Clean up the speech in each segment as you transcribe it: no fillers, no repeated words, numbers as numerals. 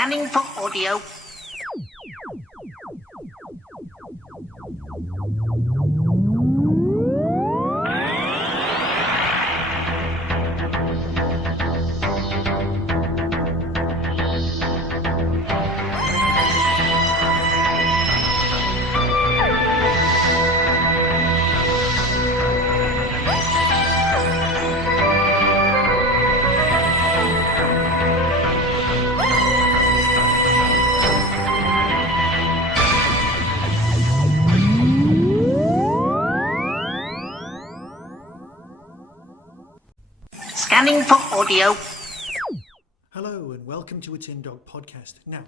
Scanning for audio. Scanning for audio. Hello and welcome to a Tin Dog podcast. Now,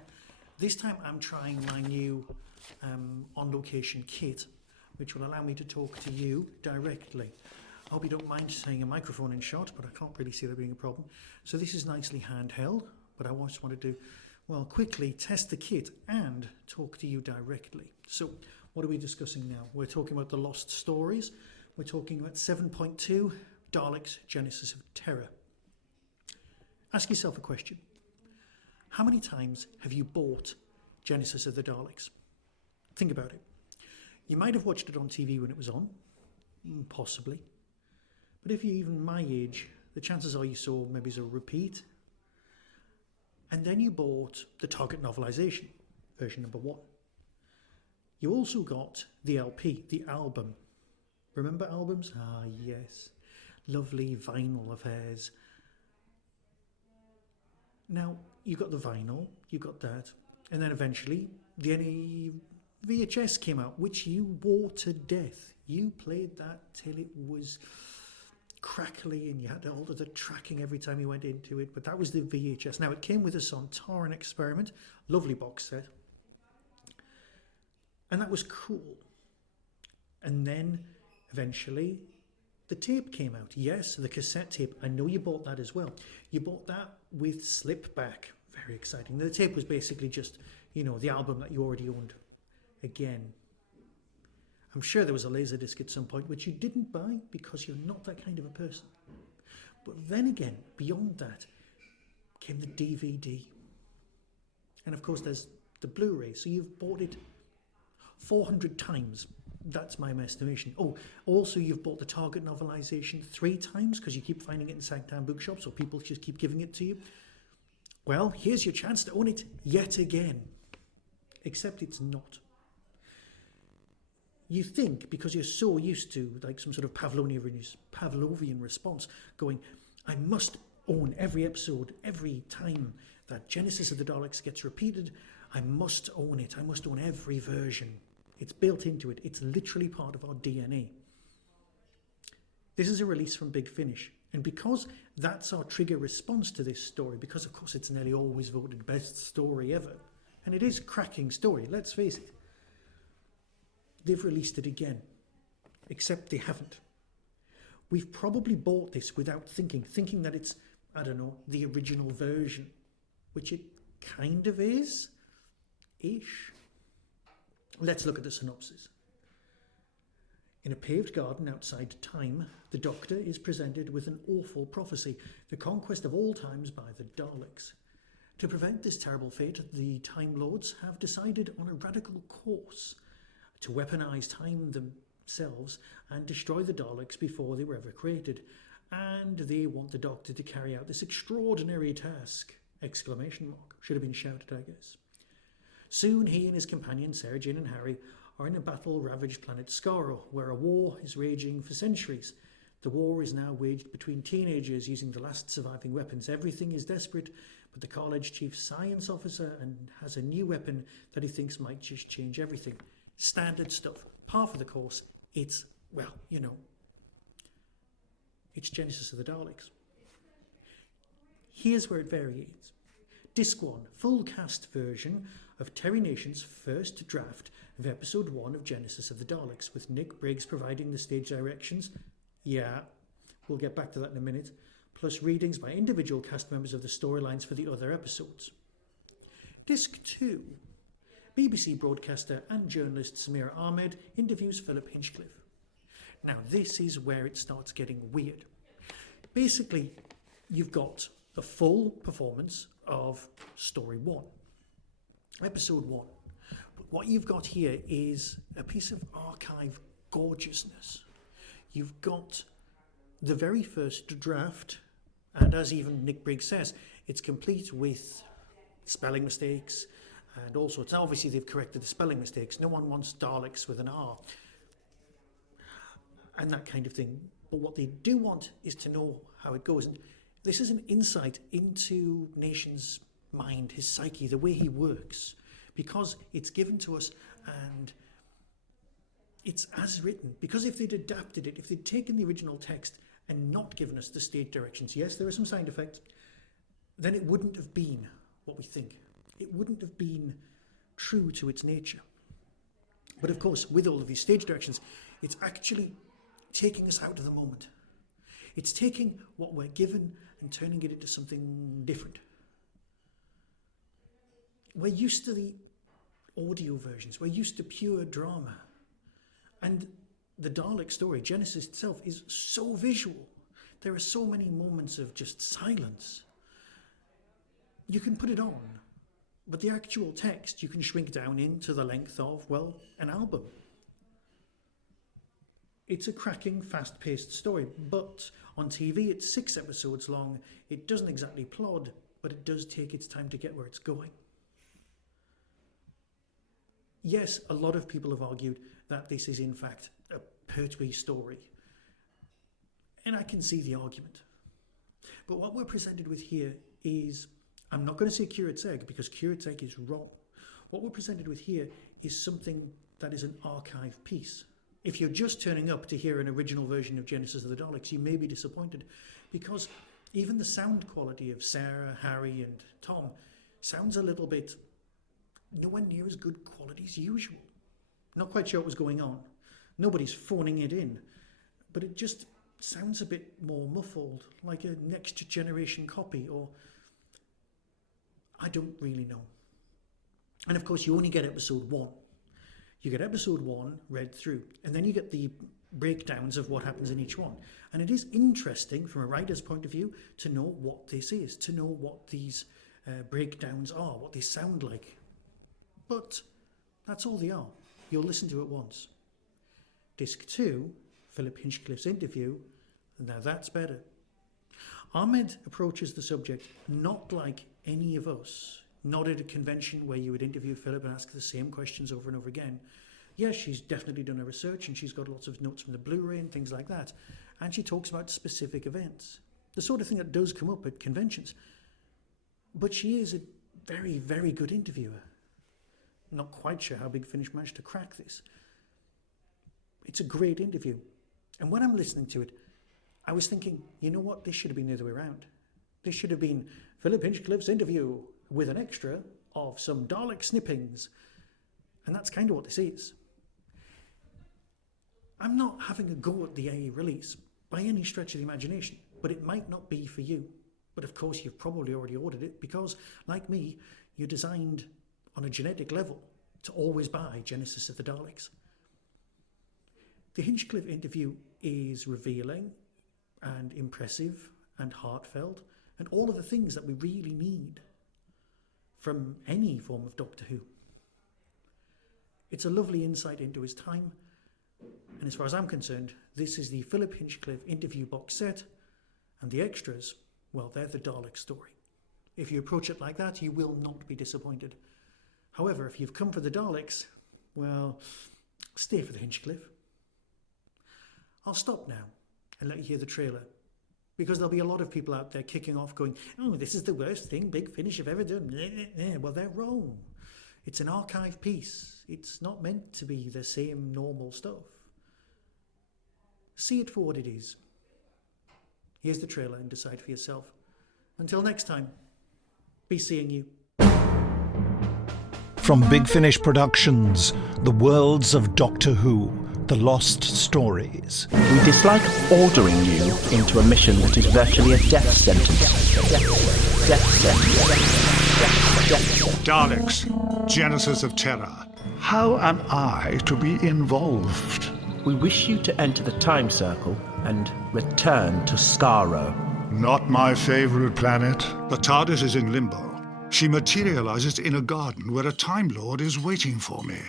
this time I'm trying my new on-location kit, which will allow me to talk to you directly. I hope you don't mind saying a microphone in shot, but I can't really see there being a problem. So this is nicely handheld, but I just wanted to, quickly test the kit and talk to you directly. So what are we discussing now? We're talking about the Lost Stories. We're talking about 7.2, Daleks, Genesis of Terror. Ask yourself a question. How many times have you bought Genesis of the Daleks? Think about it. You might have watched it on TV when it was on, possibly. But if you're even my age, the chances are you saw maybe as a repeat. And then you bought the Target novelisation, version number 1. You also got the LP, the album. Remember albums? Ah, yes. Lovely vinyl affairs. Now, you got the vinyl, you got that, and then eventually the VHS came out, which you wore to death. You played that till it was crackly and you had to alter the tracking every time you went into it, but that was the VHS. Now, it came with a Sontaran Experiment, lovely box set, and that was cool. And then, eventually, the tape came out. Yes, the cassette tape. I know you bought that as well. You bought that with Slipback. Very exciting. The tape was basically just, the album that you already owned. Again, I'm sure there was a Laserdisc at some point, which you didn't buy because you're not that kind of a person. But then again, beyond that, came the DVD. And of course, there's the Blu-ray. So you've bought it 400 times. That's my estimation. Oh, also you've bought the Target novelisation 3 times because you keep finding it in second-hand bookshops or people just keep giving it to you. Well, here's your chance to own it yet again. Except it's not. You think, because you're so used to like some sort of Pavlovian response, going, I must own every episode, every time that Genesis of the Daleks gets repeated, I must own it. I must own every version. It's built into it. It's literally part of our DNA. This is a release from Big Finish. And because that's our trigger response to this story, because of course it's nearly always voted best story ever, and it is a cracking story, let's face it, they've released it again. Except they haven't. We've probably bought this without thinking that it's, the original version, which it kind of is, ish. Let's look at the synopsis. In a paved garden outside Time, the Doctor is presented with an awful prophecy, the conquest of all times by the Daleks. To prevent this terrible fate, the Time Lords have decided on a radical course to weaponise time themselves and destroy the Daleks before they were ever created. And they want the Doctor to carry out this extraordinary task! Exclamation mark. Should have been shouted, I guess. Soon he and his companions, Sarah Jane and Harry, are in a battle-ravaged planet Skaro, where a war is raging for centuries. The war is now waged between teenagers using the last surviving weapons. Everything is desperate, but the college chief science officer has a new weapon that he thinks might just change everything. Standard stuff. Par for the course. It's, it's Genesis of the Daleks. Here's where it varies. Disc 1, full cast version of Terry Nation's first draft of episode 1 of Genesis of the Daleks, with Nick Briggs providing the stage directions. Yeah, we'll get back to that in a minute. Plus readings by individual cast members of the storylines for the other episodes. Disc 2, BBC broadcaster and journalist Samira Ahmed interviews Philip Hinchcliffe. Now this is where it starts getting weird. Basically, you've got a full performance of story 1. Episode 1. But what you've got here is a piece of archive gorgeousness. You've got the very first draft, and as even Nick Briggs says, it's complete with spelling mistakes and all sorts. Now, obviously, they've corrected the spelling mistakes. No one wants Daleks with an R and that kind of thing. But what they do want is to know how it goes. And this is an insight into Nation's mind, his psyche, the way he works, because it's given to us and it's as written. Because if they'd adapted it, if they'd taken the original text and not given us the stage directions, yes, there are some sound effects, then it wouldn't have been what we think. It wouldn't have been true to its nature. But of course, with all of these stage directions, it's actually taking us out of the moment. It's taking what we're given and turning it into something different. We're used to the audio versions. We're used to pure drama. And the Dalek story, Genesis itself, is so visual. There are so many moments of just silence. You can put it on, but the actual text you can shrink down into the length of, well, an album. It's a cracking, fast-paced story, but on TV it's 6 episodes long. It doesn't exactly plod, but it does take its time to get where it's going. Yes, a lot of people have argued that this is in fact a Pertwee story, and I can see the argument. But what we're presented with here is, I'm not going to say curate's egg, because curate's egg is wrong. What we're presented with here is something that is an archive piece. If you're just turning up to hear an original version of Genesis of the Daleks, you may be disappointed, because even the sound quality of Sarah, Harry and Tom sounds a little bit nowhere near as good quality as usual. Not quite sure what was going on. Nobody's phoning it in, but it just sounds a bit more muffled, like a next generation copy, or I don't really know. And of course, you only get episode 1. You get episode 1 read through, and then you get the breakdowns of what happens in each one. And it is interesting from a writer's point of view to know what this is, to know what these breakdowns are, what they sound like. But that's all they are. You'll listen to it once. Disc 2, Philip Hinchcliffe's interview, now that's better. Ahmed approaches the subject not like any of us, not at a convention where you would interview Philip and ask the same questions over and over again. Yes, she's definitely done her research and she's got lots of notes from the Blu-ray and things like that. And she talks about specific events, the sort of thing that does come up at conventions. But she is a very, very good interviewer. Not quite sure how Big Finish managed to crack this. It's a great interview. And when I'm listening to it, I was thinking, you know what? This should have been the other way around. This should have been Philip Hinchcliffe's interview with an extra of some Dalek snippings. And that's kind of what this is. I'm not having a go at the A release by any stretch of the imagination, but it might not be for you. But of course, you've probably already ordered it because, like me, you're designed on a genetic level to always buy Genesis of the Daleks. The Hinchcliffe interview is revealing and impressive and heartfelt and all of the things that we really need from any form of Doctor Who. It's a lovely insight into his time, and as far as I'm concerned, this is the Philip Hinchcliffe interview box set, and the extras, well, they're the Dalek story. If you approach it like that, you will not be disappointed. However, if you've come for the Daleks, well, stay for the Hinchcliffe. I'll stop now and let you hear the trailer, because there'll be a lot of people out there kicking off going, oh, this is the worst thing Big Finish have ever done. Well, they're wrong. It's an archive piece. It's not meant to be the same normal stuff. See it for what it is. Here's the trailer and decide for yourself. Until next time, be seeing you. From Big Finish Productions, the worlds of Doctor Who, the lost stories. We dislike ordering you into a mission that is virtually a death sentence. Death sentence. Daleks, Genesis of Terror. How am I to be involved? We wish you to enter the time circle and return to Skaro. Not my favorite planet. The TARDIS is in limbo. She materializes in a garden where a Time Lord is waiting for me.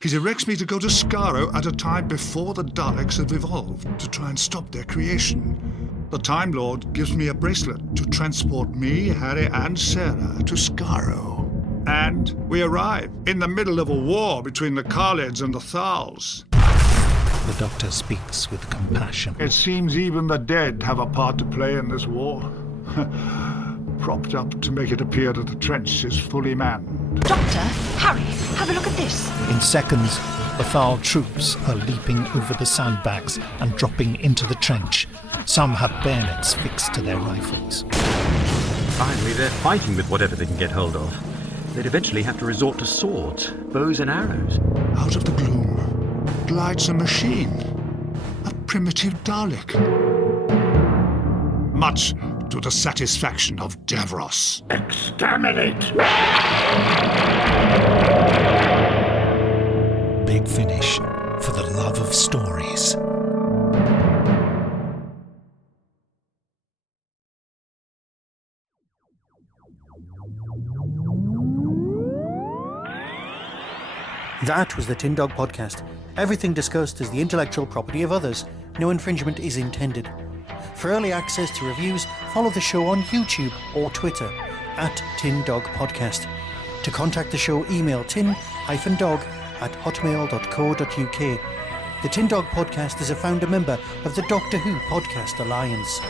He directs me to go to Skaro at a time before the Daleks have evolved to try and stop their creation. The Time Lord gives me a bracelet to transport me, Harry, and Sarah to Skaro. And we arrive in the middle of a war between the Kaleds and the Thals. The Doctor speaks with compassion. It seems even the dead have a part to play in this war. Propped up to make it appear that the trench is fully manned. Doctor, Harry, have a look at this. In seconds, the Thal troops are leaping over the sandbags and dropping into the trench. Some have bayonets fixed to their rifles. Finally, they're fighting with whatever they can get hold of. They'd eventually have to resort to swords, bows and arrows. Out of the gloom glides a machine. A primitive Dalek. Much to the satisfaction of Davros. Exterminate! Big finish for the love of stories. That was the Tin Dog Podcast. Everything discussed is the intellectual property of others. No infringement is intended. For early access to reviews, follow the show on YouTube or Twitter @Tin Dog Podcast. To contact the show, email tin-dog@hotmail.co.uk. The Tin Dog Podcast is a founder member of the Doctor Who Podcast Alliance.